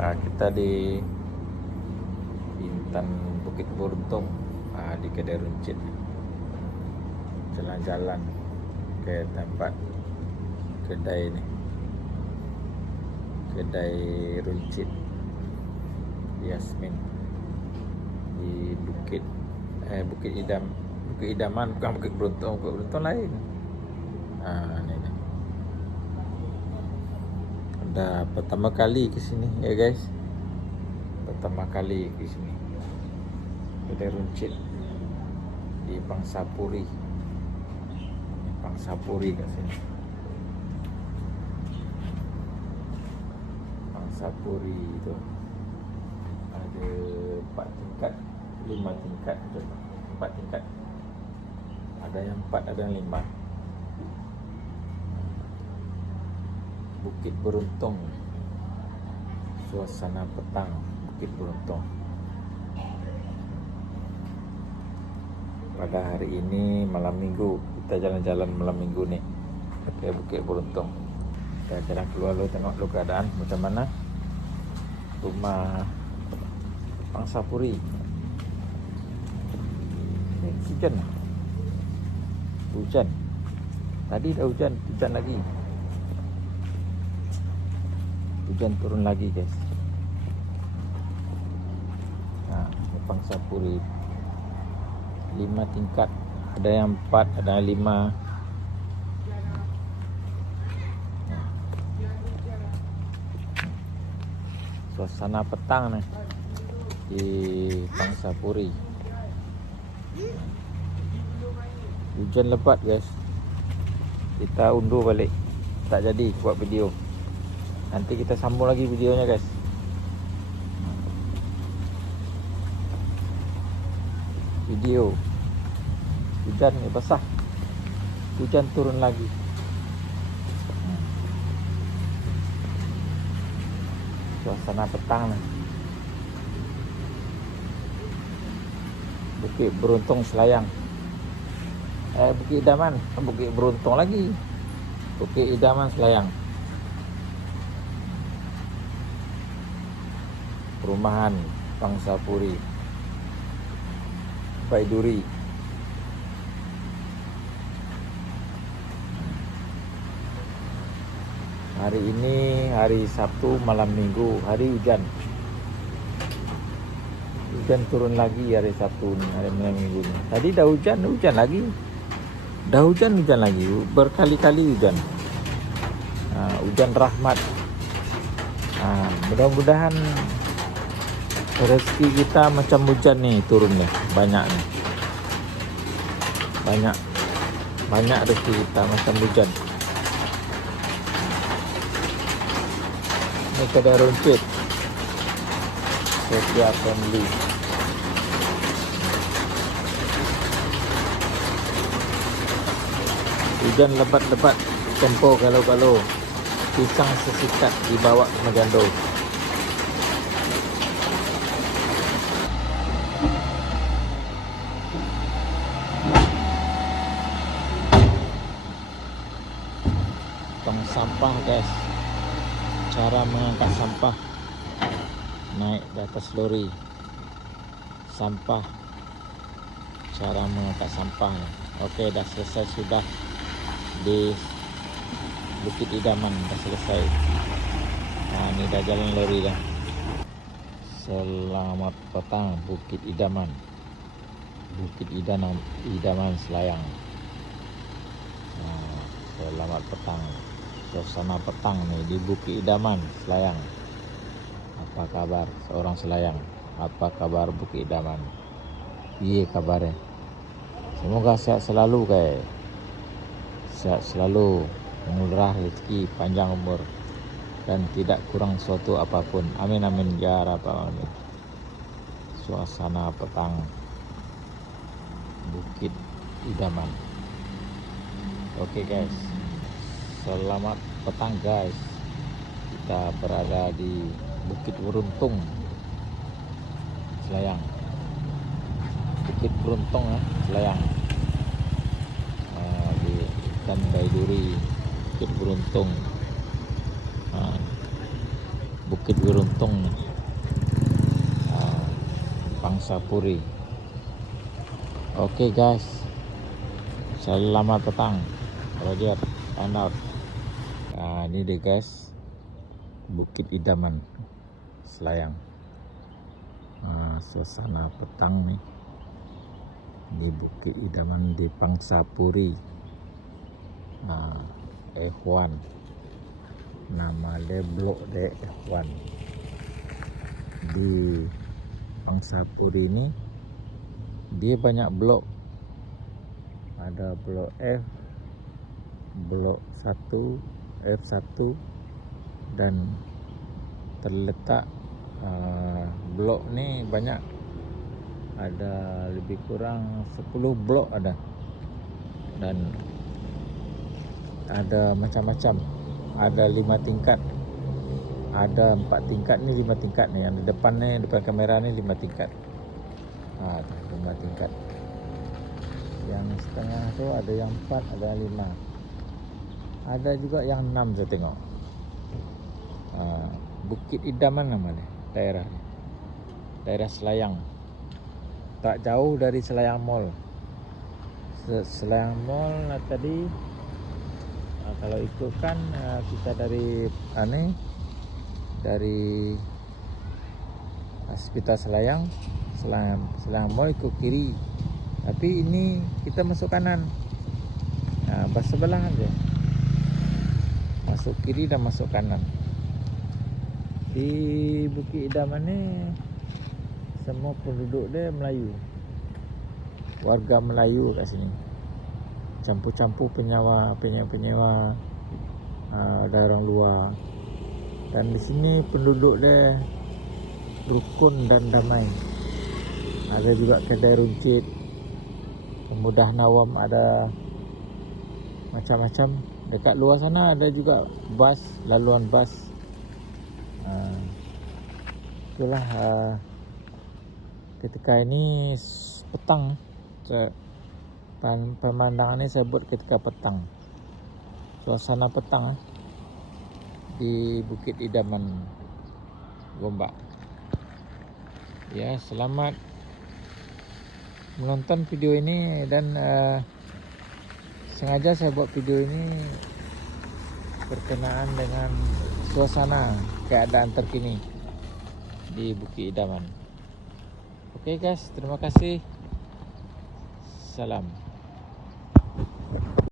Kita di Intan Bukit Beruntung, di kedai runcit. Jalan-jalan ke tempat kedai ni, kedai runcit Yasmin di Bukit Idaman, bukan Bukit Beruntung. Bukit Beruntung lain. Ni. Dah pertama kali ke sini ya guys. Pertama kali ke sini. Kedai runcit di Pangsapuri. Pangsapuri kat sini. Pangsapuri tu ada 4 tingkat, 5 tingkat, 4 tingkat. Ada yang 4, ada yang 5. Bukit Beruntung. Suasana petang Bukit Beruntung. Pada hari ini malam minggu, kita jalan-jalan malam minggu ni ke Bukit Beruntung. Kita jalan keluar dulu, tengok dulu keadaan macam mana rumah Pangsapuri. Hujan. Tadi dah hujan lagi. Hujan turun lagi guys. Pangsapuri 5 tingkat, ada yang 4, ada yang 5. Suasana petang ni di Pangsapuri. Hujan lebat guys. Kita undur balik, tak jadi buat video. Nanti kita sambung lagi videonya guys. Video hujan ni basah. Hujan turun lagi. Suasana petang ni. Bukit Beruntung Selayang. Bukit Idaman, Bukit Beruntung lagi. Bukit Idaman Selayang. Perumahan Pangsapuri, Baiduri. Hari ini hari Sabtu malam minggu, hari hujan. Hujan turun lagi hari Sabtu ni, hari malam minggu ni. Tadi dah hujan lagi. Dah hujan lagi, berkali-kali hujan. Hujan rahmat. Mudah-mudahan rezeki kita macam hujan ni turun ni, banyak ni. Banyak rezeki kita macam hujan. Ini kedai runcit Setia Family. Hujan lebat-lebat, tempo galau-galau. Pisang sesikat dibawa ke Megando. Tong sampah guys. Cara mengangkat sampah, naik di atas lori. Sampah, cara mengangkat sampah. Okey, dah selesai sudah di Bukit Idaman, dah selesai. Ni dah jalan lori dah. Selamat petang Bukit Idaman. Bukit Idaman Selayang. Selamat petang. Suasana petang ni di Bukit Idaman Selayang. Apa kabar seorang Selayang? Apa kabar Bukit Idaman? Iya kabarnya. Semoga sehat selalu guys. Sehat selalu, mengurah rezeki, panjang umur, dan tidak kurang suatu apapun. Amin amin ya rabbal alamin. Suasana petang Bukit Idaman. Oke guys, selamat petang guys. Kita berada di Bukit Beruntung Selayang. Bukit Beruntung Selayang. Di ikan Baiduri, Bukit Beruntung. Bukit Wiruntung, Pangsapuri. Oke guys, selamat petang. Roger, and out. Nah, ini deh guys, Bukit Idaman, Selayang. Suasana petang nih di Bukit Idaman di Pangsapuri. F1, nama dia blok F1 di Pangsapuri ini. Dia banyak blok, ada blok F, blok 1, F1, dan terletak blok nih banyak, ada lebih kurang 10 blok ada, dan ada macam-macam, ada 5 tingkat, ada 4 tingkat nih, 5 tingkat nih, yang di depan nih, depan kamera nih 5 tingkat. 5 tingkat, yang setengah tu ada yang 4, ada yang 5, ada juga yang 6 saya tengok. Bukit Idaman nama dia, daerah Selayang, tak jauh dari Selayang Mall. Selayang Mall tadi, kalau ikutkan kita dari Hospital Selayang Mall ikut kiri, tapi ini kita masuk kanan, bersebelahan dia, masuk kiri dan masuk kanan. Di Bukit Idaman ni semua penduduk dia Melayu, warga Melayu kat sini, campur-campur penyewa dari orang luar. Dan di sini penduduk dia rukun dan damai. Ada juga kedai runcit, pemudah nawam, ada macam-macam. Dekat luar sana ada juga bas, laluan bas. Itulah ketika ini petang, pemandangan ini saya buat ketika petang, suasana petang di Bukit Idaman, Gombak. Ya, selamat menonton video ini, dan sengaja saya buat video ini berkenaan dengan suasana keadaan terkini di Bukit Idaman. Oke guys, terima kasih. Salam.